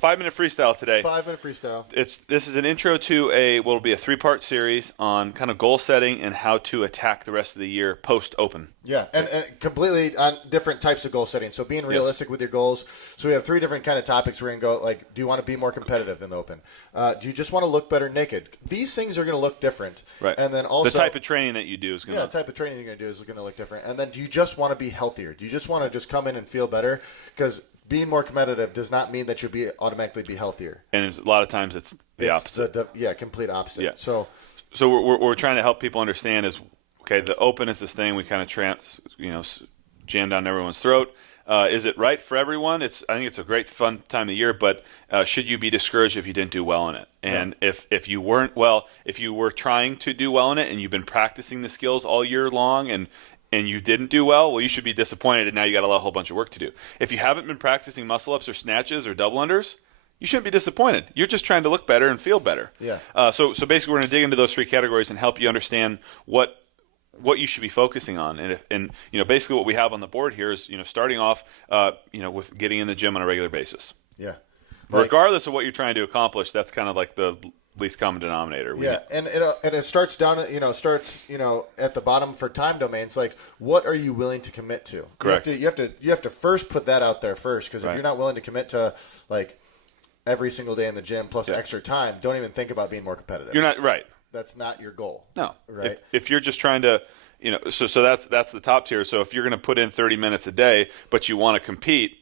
5-minute freestyle today. 5-minute freestyle. This is an intro to what will be a 3-part series on kind of goal setting and how to attack the rest of the year post open. Yeah, and completely on different types of goal setting. So being realistic with your goals. So we have 3 different kind of topics. We're going to go like, do you want to be more competitive in the open? Do you just want to look better naked? These things are going to look different. Right. And then also the type of training that you do is going to the type of training you're going to do is going to look different. And then do you just want to be healthier? Do you just want to just come in and feel better? Because being more competitive does not mean that you'll automatically be healthier. And a lot of times it's the opposite. Complete opposite. Yeah. So we're trying to help people understand is, okay, the open is this thing we kind of jam down everyone's throat. Is it right for everyone? I think it's a great fun time of year, but should you be discouraged if you didn't do well in it? And if you weren't if you were trying to do well in it and you've been practicing the skills all year long and you didn't do well, you should be disappointed, and now you got a whole bunch of work to do. If you haven't been practicing muscle ups or snatches or double unders, you shouldn't be disappointed. You're just trying to look better and feel better. Yeah. So basically, we're going to dig into those 3 categories and help you understand what you should be focusing on. And basically what we have on the board here is starting off with getting in the gym on a regular basis. Yeah. Regardless of what you're trying to accomplish, that's kind of like the least common denominator. And it starts down at the bottom for time domains. Like, what are you willing to commit to? Correct. You have to first put that out there first, because if you're not willing to commit to like every single day in the gym plus extra time, don't even think about being more competitive. You're not right. That's not your goal. No. Right. If you're just trying to, so that's the top tier. So if you're going to put in 30 minutes a day, but you want to compete,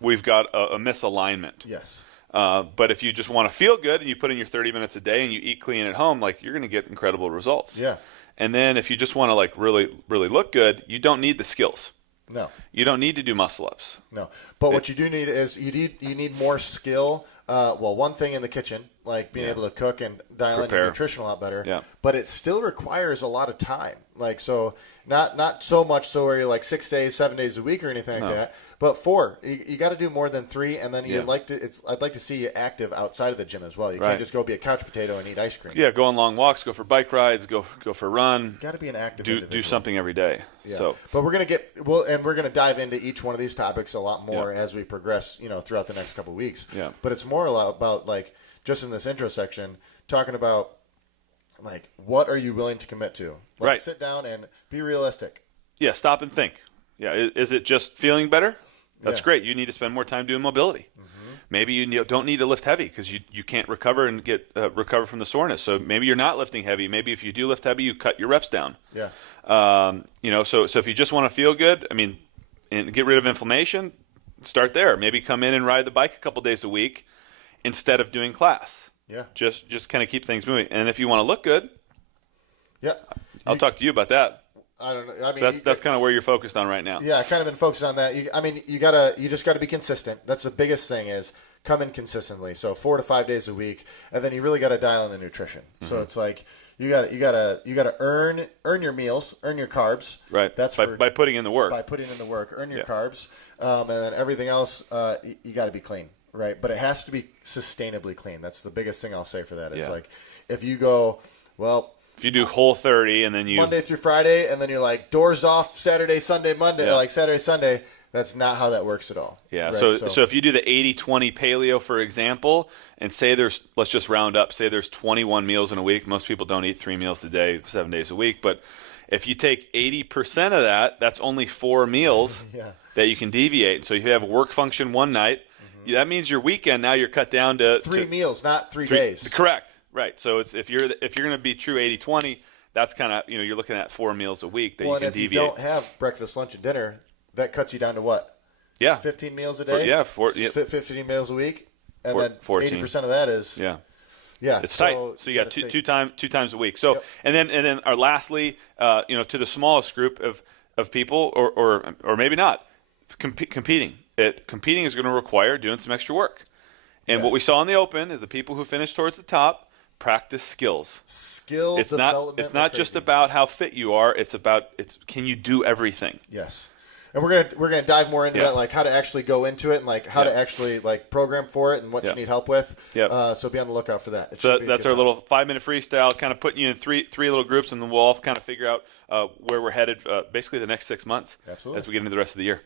we've got a misalignment. Yes. But if you just want to feel good and you put in your 30 minutes a day and you eat clean at home, you're going to get incredible results. Yeah. And then if you just want to really, really look good, you don't need the skills. No. You don't need to do muscle ups. No. But what you do need is you need more skill. One thing in the kitchen, like being able to cook and dial in your nutrition a lot better. Yeah. But it still requires a lot of time. So not so much so where you're like 6 days, 7 days a week or anything like that. But 4, you got to do more than 3, and then I'd like to see you active outside of the gym as well. You can't just go be a couch potato and eat ice cream. Yeah, go on long walks, go for bike rides, go for a run. You got to be an active individual. Do something every day. Yeah. So, but we're gonna dive into each one of these topics a lot more as we progress, throughout the next couple of weeks. Yeah. But it's more about just in this intro section talking about what are you willing to commit to? Sit down and be realistic. Yeah, stop and think. Yeah, is it just feeling better? That's great. You need to spend more time doing mobility. Mm-hmm. Maybe you don't need to lift heavy because you can't recover and recover from the soreness. So maybe you're not lifting heavy. Maybe if you do lift heavy, you cut your reps down. Yeah. So if you just want to feel good, and get rid of inflammation, start there. Maybe come in and ride the bike a couple days a week instead of doing class. Yeah. Just kind of keep things moving. And if you want to look good, I'll talk to you about that. I don't know. So that's kind of where you're focused on right now. Yeah, I've kind of been focused on that. You just gotta be consistent. That's the biggest thing is come in consistently. So 4 to 5 days a week, and then you really got to dial in the nutrition. Mm-hmm. So it's like you gotta earn your meals, earn your carbs. Right. That's by putting in the work. By putting in the work, earn your carbs, and then everything else you got to be clean, right? But it has to be sustainably clean. That's the biggest thing I'll say for that. It's like if you go if you do Whole30 and then you Monday through Friday, and then you're doors off Saturday, Sunday, Monday, Saturday, Sunday. That's not how that works at all. Yeah. Right? So if you do the 80-20 paleo, for example, and say let's just round up, say there's 21 meals in a week. Most people don't eat 3 meals a day, 7 days a week. But if you take 80% of that, that's only 4 meals that you can deviate. So if you have work function one night, that means your weekend now you're cut down to 3 meals, not 3 days. Correct. Right. So it's if you're going to be true 80-20, that's kind of you're looking at 4 meals a week that you can deviate. Well, if you don't have breakfast, lunch, and dinner, that cuts you down to what? Yeah. 15 meals a day. 15 meals a week, and then 80% of that is It's tight. So you got two times a week. So and then our lastly, to the smallest group of people, or maybe not, competing. Competing is going to require doing some extra work. And what we saw in the open is the people who finished towards the top practice skills. It's not just about how fit you are. It's can you do everything? Yes. And we're gonna dive more into that, like how to actually go into it and how to actually program for it and what you need help with. So be on the lookout for that. So that's our little 5-minute freestyle, kind of putting you in three little groups, and then we'll all kind of figure out where we're headed basically the next 6 months as we get into the rest of the year.